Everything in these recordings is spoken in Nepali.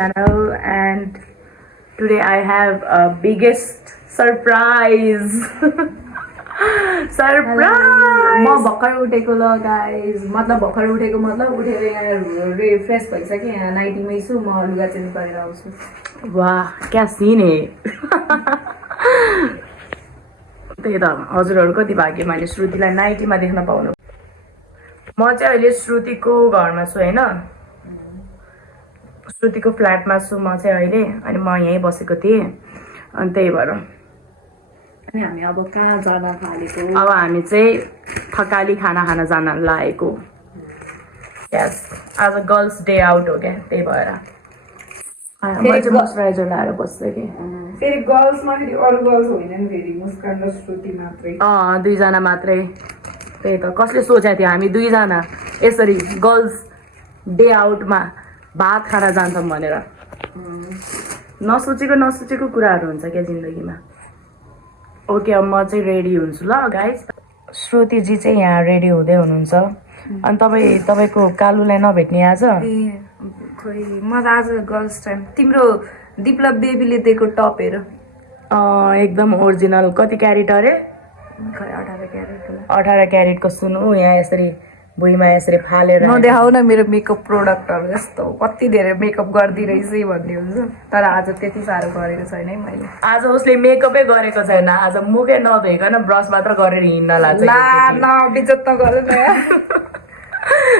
channel, and today I have a biggest surprise. Surprise! म भर्खर उठेको ल गाइज मतलब भर्खर उठेको मतलब उठेर यहाँ फ्रेस भइसकेँ यहाँ नाइटीमै छु म लुगा चेन्ज गरेर आउँछु वाह क्या सीन है. त्यही त हजुरहरू कति भाग्यमानी श्रुतिलाई नाइटीमा देख्न पाउनु. म चाहिँ अहिले श्रुतिको घरमा छु होइन, श्रुतिको फ्ल्याटमा छु म चाहिँ अहिले. अनि म यहीँ बसेको थिएँ अनि त्यही भएर अनि हामी अब कहाँ जान थालेको. अब हामी चाहिँ थकाली खाना खान जान लागेको. यस, आज गर्ल्स डे आउट हो क्या, त्यही भएर म चाहिँ मोइस्चराइजर लाएर बस्छु कि. फेरि गर्ल्समा फेरि अरू गर्ल्स होइन नि फेरि मुस्कान र श्रुति मात्रै. दुईजना मात्रै. त्यही त कसले सोचेको थियो हामी दुईजना यसरी गर्ल्स डे आउटमा भात खान जान्छौँ भनेर. नसोचेको कुराहरू हुन्छ क्या जिन्दगीमा. ओके, अब म चाहिँ रेडी हुन्छु ल गाइज. श्रुतिजी चाहिँ यहाँ रेडी हुँदै हुनुहुन्छ. अनि तपाईँको कालुलाई नभेट्ने आज. ए खोइ म त आज गर्ल्स टाइम तिम्रो दिप्लव बेबीले दिएको टप हेर. एकदम ओरिजिनल. कति क्यारेट अरे? खै 18 क्यारेट. 18 क्यारेटको सुनु यहाँ यसरी भुइँमा यसरी फालेर नदेखाउ न मेरो मेकअप प्रोडक्टहरू यस्तो कति धेरै मेकअप गरिदिरहेछ भन्ने हुन्छ. तर आज त्यति साह्रो गरेको छैन है मैले. आज उसले मेकअपै गरेको छैन. आज मुखै नधोइकन ब्रस मात्र गरेर हिँड्न लाग्छ. ला न बिजत त गर्नु न.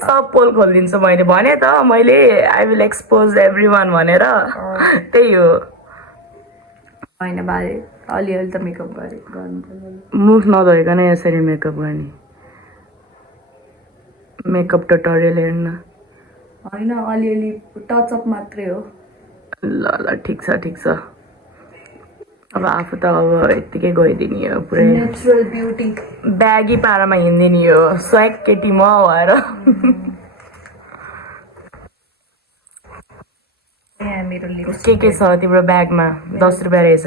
सब पोल खोलिदिन्छु मैले भने त. मैले I will expose every one भनेर त्यही हो. होइन बारे अलिअलि त मेकअप गर्नु पर्यो. मुख नधोइकन यसरी मेकअप गर्ने. मेकअप ट्युटोरियल हेर्न. होइन अलिअलि टचअप मात्रै हो. ल ठिक छ. अब आफू त अब यत्तिकै गइदिने हो पुरै नेचुरल ब्युटी. ब्यागी पारामा हिँडिदिने हो स्वाग केटी म भएर. यहाँ मेरो लिप्स के छ तिम्रो ब्यागमा? 10 रुपियाँ रहेछ.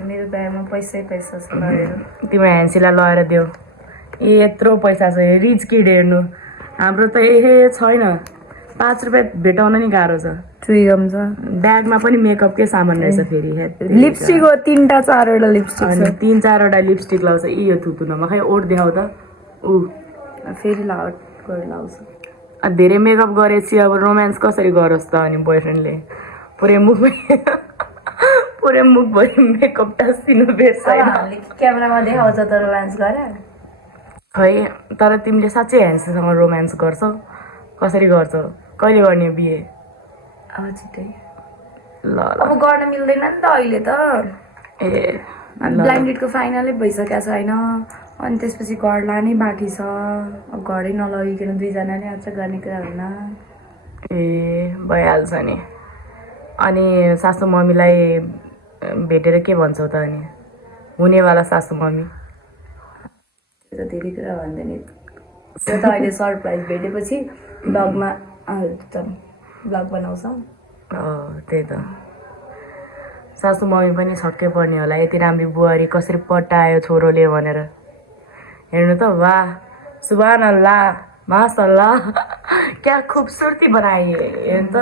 मेरो ब्यागमा पैसै पैसा छ लगेर. तिम्रो ह्यान्सीलाई लगाएर देऊ. यत्रो पैसा छ, रिच किड हेर्नु. हाम्रो त छैन. 5 रुपियाँ भेटाउन नि गाह्रो छ. चुइगम छ. ब्यागमा पनि मेकअपकै सामान रहेछ फेरि. लिपस्टिक हो 3टा 4वटा लिपस्टिक अनि छ. 3-4वटा लिपस्टिक लाउँछ. यो थुतुनमा खै ओठ देखाउ त. फेरि गरेर लाउँछ. धेरै मेकअप गरेपछि अब रोमान्स कसरी गरोस् त अनि बोयफ्रेन्डले. पुरै मुखभरि मेकअप टाँसिनु भेट्छ. हामीले क्यामेरामा देखाउँछ त रोमान्स गरे. खै तर तिमीले साँच्चै ह्यान्डसँग रोमान्स गर्छौ? कसरी गर्छौ? कहिले गर्ने बिहे? अब छिट्टै. ल अब गर्न मिल्दैन नि त अहिले त. ए ब्लाइन्डेडको फाइनलै भइसकेको छैन. अनि त्यसपछि घर लानै बाँकी छ. अब घरै नलगिकन दुईजनाले आज गर्ने कुरा होइन. ए भइहाल्छ नि. अनि सासू मम्मीलाई भेटेर के भन्छौ त? अनि हुनेवाला सासू मम्मी त्यो त धेरै कुरा भन्दैन. त्यो त अहिले सरप्राइज भेटेपछि ब्लगमा ब्लग बनाउँछौँ. त्यही त. सासू मम्मी पनि छक्कै पर्ने होला यति राम्रो बुहारी कसरी पटायो छोरोले भनेर. हेर्नु त, वाह सुभान अल्लाह माशाअल्लाह क्या खुबसुरती बनाए. हेर्नु त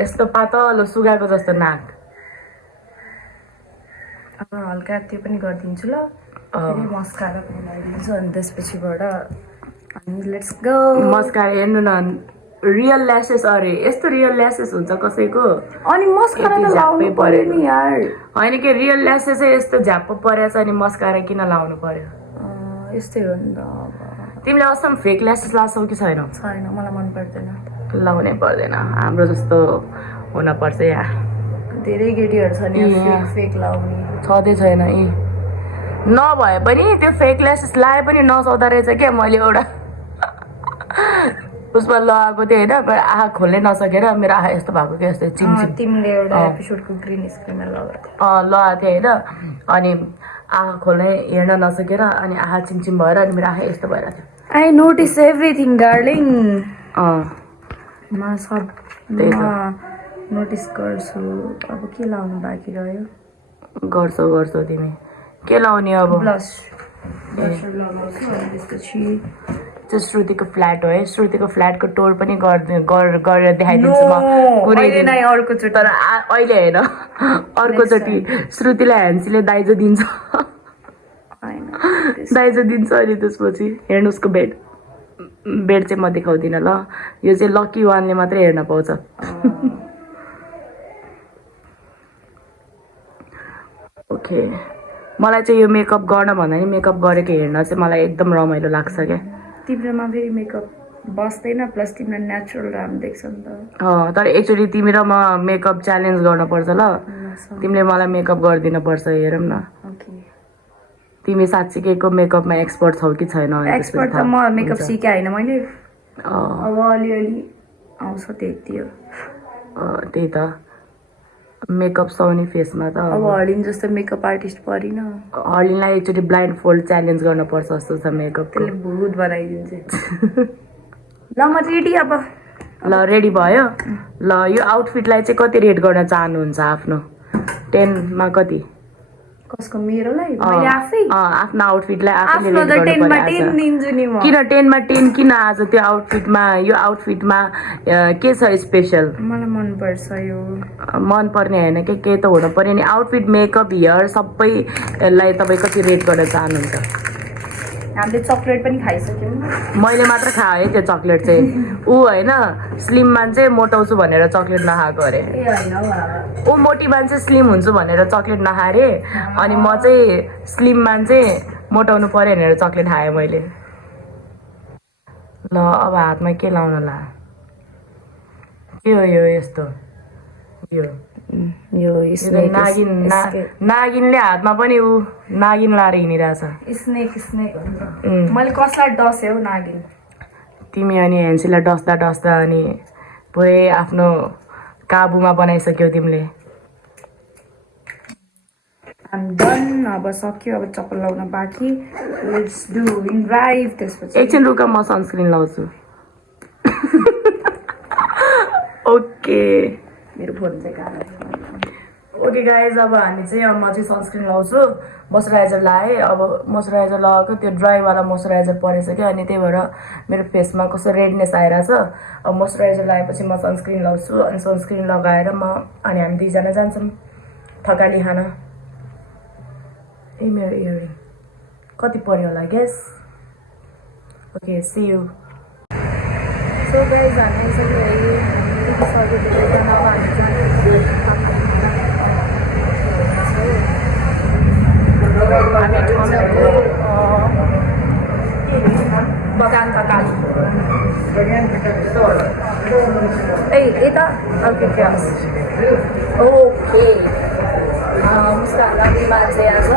यस्तो पातलो सुगाको जस्तो नाक. अब हल्का त्यो पनि गरिदिन्छु ल. फेरि मस्कारा पनि लगाइदिन्छु अनि त्यसपछिबाट अनि लेट्स गो. मस्कारा हेर्नु न, रियल ल्यासेस. अरे यस्तो रियल ल्यासेस हुन्छ कसैको. अनि मस्कारा त लाउनु पर्यो नि यार. होइन के रियल ल्यासेस चाहिँ यस्तो झ्याप्प परेछ अनि मस्कारा किन लाउनु पर्यो? यस्तै हो नि त. तिमीले असम फेक ल्यासेस लान्छौ कि छैन? छैन, मलाई मन पर्दैन. लाउनै पर्दैन. हाम्रो जस्तो हुनपर्छ यहाँ. धेरै केटीहरू छ नि फेक लाउने. छँदै छैन यी. नभए पनि त्यो फेक ल्यासेस लाए पनि नसौँदो रहेछ क्या. मैले एउटा उसमा लगाएको थिएँ होइन, आँखा खोल्नै नसकेर मेरो आँखा यस्तो भएको क्या. यस्तो चिमचिम. तिमीले एउटा एपिसोडको ग्रिन स्क्रिनमा लगाएको थिएँ होइन. अनि आँखा खोल्नै हेर्न नसकेर अनि आँखा चिमचिम भएर अनि मेरो आँखा यस्तो भइरहेको थियो. I notice everything darling. म सब नोटिस गर्छु. अब के लाउनु बाँकी रह्यो? गर्छौ तिमी. के लाउने अब? ब्लस लगाउँछु. अनि त्यसपछि चाहिँ श्रुतिको फ्ल्याट हो है। श्रुतिको फ्ल्याटको टोर पनि गरेर देखाइदिन्छु म कुनै दिन। अर्कोचोटि तर अहिले होइन, अर्कोचोटि श्रुतिलाई ह्यान्सीले दाइजो दिन्छ, दाइजो दिन्छ। अनि त्यसपछि हेर्नु उसको बेड चाहिँ म देखाउँदिनँ ल। यो चाहिँ लकी वानले मात्रै हेर्न पाउँछ। ओके, मलाई चाहिँ यो मेकअप गर्न भन्दा नि मेकअप गरेको हेर्न चाहिँ मलाई एकदम रमाइलो लाग्छ क्या। तिम्रोमा फेरि मेकअप बस्दैन, प्लस तिम्रो नेचुरल राम्रो देख्छ नि त। तर एकचोटि तिमी र म मेकअप च्यालेन्ज गर्न पर्छ ल। तिमीले मलाई मेकअप गरिदिनु पर्छ, हेरौँ न तिमी साँच्चीकैको मेकअपमा एक्सपर्ट छौ कि छैन। एक्सपर्ट त म मेकअप सिकेँ होइन मैले, अब अलिअलि आउँछ त्यति हो। त्यही त मेकअप सुहाउने फेसमा त अब हर्लिन जस्तो मेकअप आर्टिस्ट परिन। हर्लिनलाई एकचोटि ब्लाइन्ड फोल्ड च्यालेन्ज गर्न पर्छ जस्तो छ मेकअप। त्यसले भूत बनाइदिन्छ। ल म रेडी अब। ल रेडी भयो। ल यो आउटफिटलाई चाहिँ कति रेट गर्न चाहनुहुन्छ आफ्नो? 10 मा कति? कसको? मेरोलाई? मैले आफै आफ्नो आउटफिटलाई आफैले आफ्नो रेट त गर्नु 10 मा पर्यो 10 दिन्छु नि म। किन 10 मा 10 किन आज त्यो आउटफिटमा? यो आउटफिटमा के छ स्पेसल? मलाई मन पर्छ यो। मन पर्ने होइन के केही त हुनु पर्यो नि। आउटफिट, मेकअप, हेयर सबैलाई तपाईँ कति रेट गर्न चाहनुहुन्छ? हामीले चक्लेट पनि खाइसक्यौँ। मैले मात्र खाएँ त्यो चक्लेट चाहिँ। ऊ होइन, स्लिम मान्छे मोटाउँछु भनेर चक्लेट नखाएको अरे। ऊ मोटी मान्छे स्लिम हुन्छु भनेर चक्लेट नखाएँ अरे। अनि म चाहिँ स्लिम मान्छे मोटाउनु पर्यो भनेर चक्लेट खाएँ मैले। ल अब हातमा के लाउनु ला? के हो यो यस्तो? यो नागिनले हातमा पनि ऊ नागिन लाएर हिँडिरहेछ। स्नेक मैले कसलाई डस्यो नागिन? तिमी अनि ह्यान्सीलाई डस्दा डस्दा अनि पुरै आफ्नो काबुमा बनाइसक्यौ तिमीले। डन, अब सक्यो। अब चप्पल लाउन बाँकी। Let's do in drive. त्यसपछि एकछिन रुक, म सनस्क्रिन लाउँछु। ओके, मेरो फोन चाहिँ कहाँ? ओके गाइज, अब हामी चाहिँ म चाहिँ सनस्क्रिन लाउँछु। मोइस्चराइजर लगाएँ। अब मोइस्चराइजर लगाएको त्यो ड्राईवाला मोइस्चराइजर परेछ क्या, अनि त्यही भएर मेरो फेसमा कस्तो रेडनेस आइरहेछ। अब मोइस्चराइजर लगाएपछि म सनस्क्रिन लाउँछु। अनि सनस्क्रिन लगाएर अनि हामी दुईजना जान्छौँ थकाली खान। ए मेरो इयरिङ कति पर्यो होला guess? Okay, see you. So guys हामी आइसक्यो है। धेरैजना अब हामी बगान थकाली। ए यता ओके क्लास। ओके, मुस्कान राम्रो मान्छे यहाँ छ।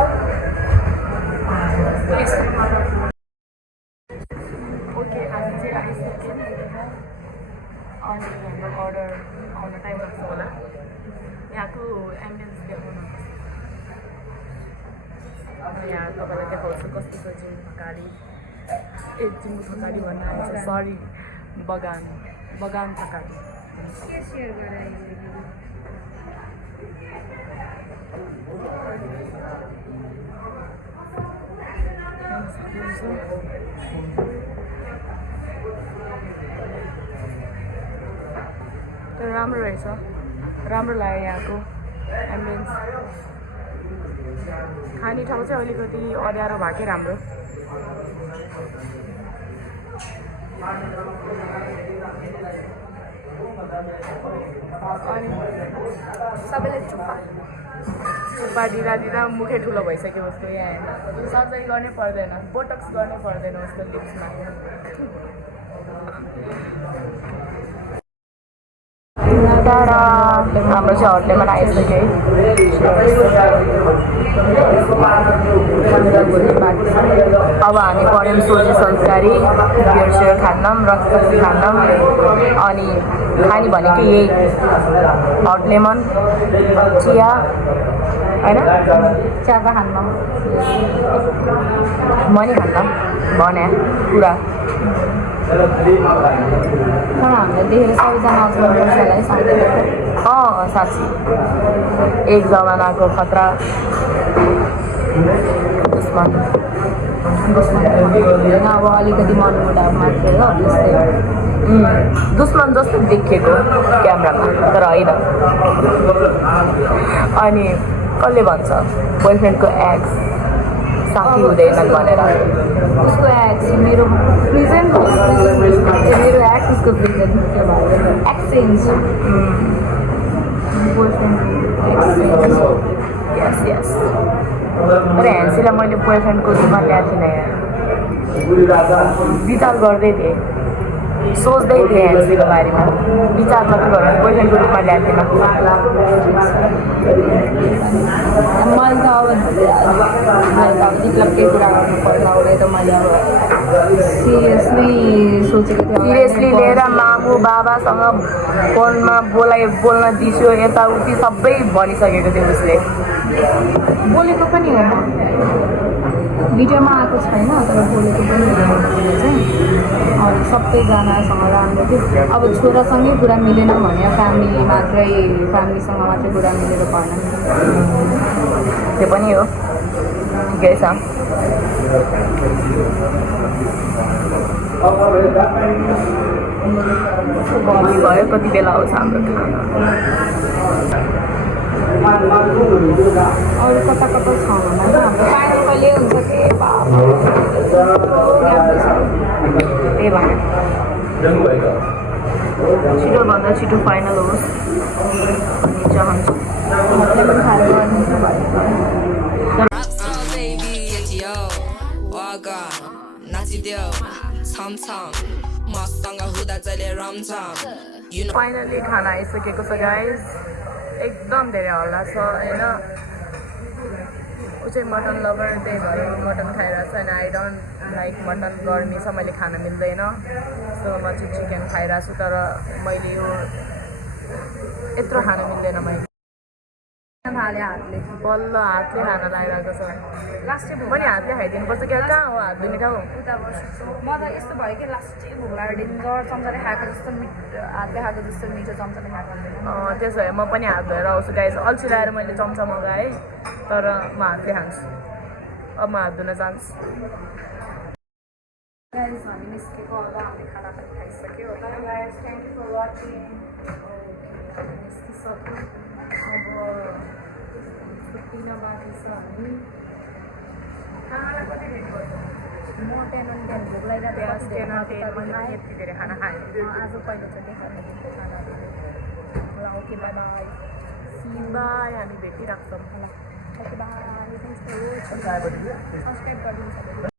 ओके, हामी चाहिँ आइसक्यौँ अनि हाम्रो अर्डर आउन टाइम लाग्छ होला। यहाँको एम्बियन्स देखाउनु। यहाँ तपाईँलाई देखाउँछु कस्तो छ जिम थकाली। जिम थकाली भन्न आएछ, सरी, बगान थकाली। तर राम्रो रहेछ, राम्रो लाग्यो यहाँको एम्बियन्स। खाने ठाउँ चाहिँ अलिकति अँध्यारो भएकै राम्रो। अनि सबैले चुप्पा दिँदा मुखै ठुलो भइसक्यो उसको। यहाँ हेर्नु, सर्जरी गर्नै पर्दैन, बोटक्स गर्नै पर्दैन उसको लिप्समा। हाम्रो चाहिँ होटलमा आइसक्यो है। अब हामी पऱ्यौँ सोझी संस्कारी, बियर खान्नौँ, रक्सी खान्नौँ। अनि खाने भनेको यही हट लेमन चिया होइन, चिया त खान्नौँ। म नि खान्नौँ भने पुरा। हामीलाई देखेर सबैजना आउँछ होला है सँगै। साँच्ची एक जमानाको खतरा दुश्मन। होइन अब अलिकति मनमुटाव मात्रै हो त्यस्तै दुश्मन जस्तो देखिएको क्यामरामा तर होइन अनि कसले भन्छ बोयफ्रेन्डको एक्स साथी हुँदैनन् भनेर उसको एक्स मेरो प्रेजेन्ट मेरो एक्स उसको प्रेजेन्ट त्यो भयो एक्सचेन्ज बोयफ्रेन्ड एक्सचेन्ज यस यस तर ह्यान्सीलाई मैले बोयफ्रेन्डको रूपमा ल्याएको थिइनँ यहाँ विचार गर्दै थिएँ सोच्दै थिएँ ह्यान्सीको बारेमा विचार मात्रै गरेर बोयफ्रेन्डको रूपमा ल्याएको थिइनँ मैले त अब डिप्लपकै कुरा गर्नु पर्ला उसले त मैले अब सिरियसली सोचेको थिएँ सिरियसली लिएर मामु बाबासँग फोनमा बोल्न दिस्यो यताउति सबै भनिसकेको थियो उसले बोलेको पनि हो भिडियोमा आएको छैन तर बोलेको पनि हो चाहिँ अब सबैजनासँग राम्रो थियो अब छोरासँगै कुरा मिलेन भने फ्यामिलीसँग मात्रै कुरा मिलेर भएन त्यो पनि हो ठिकै छ भयो कति बेला आउँछ हाम्रो अरू कता कता छ होला हाम्रो फाइनल कहिले हुन्छ के त्यही भएर छिटोभन्दा छिटो फाइनल होस् भन्ने चाहन्छु फाइनली खाना आइसकेको छ गाइज एकदम धेरै हल्ला छ होइन ऊ चाहिँ मटन लभर त्यही भएर मटन खाइरहेको छ होइन आई डोन्ट लाइक मटन गर्मी छ मैले खान मिल्दैन सो म चाहिँ चिकन खाइरहेको छु तर मैले यो यत्रो खान मिल्दैन मैले हातले बल्ल हातले खान लागिरहेको छ लास्टै पनि हातले खाइदिनुपर्छ क्या कहाँ हो हात धुने ठाउँ उता बस्छु म त यस्तो भयो कि लास्टै भोक लागेर डेन्जर चम्चाले खाएको जस्तो हातले खाएको जस्तो मिठो चम्चाले खाएको त्यसो भए म पनि हात धोएर आउँछु गाइस अल्छी लगाएर मैले चम्चा मगाएँ तर म हातले खान्छु अब म हात धुन जान्छु हामी निस्केको होला हामीले खाना पनि खाइसक्यो होला थ्याङ्क यू फर वाचिङ निस्किसक्यो अब छुट्टिन बाँकी छ हामी खानालाई कति ढेर गर्छ म 10 on 10 भोक लागिरहेको यति धेरै खाना खाएँ आज पहिलोचोटि खाना ओके बाई बाई बाई हामी भेटिराख्छौँ okay bye thanks for watching subscribe गरिदिनु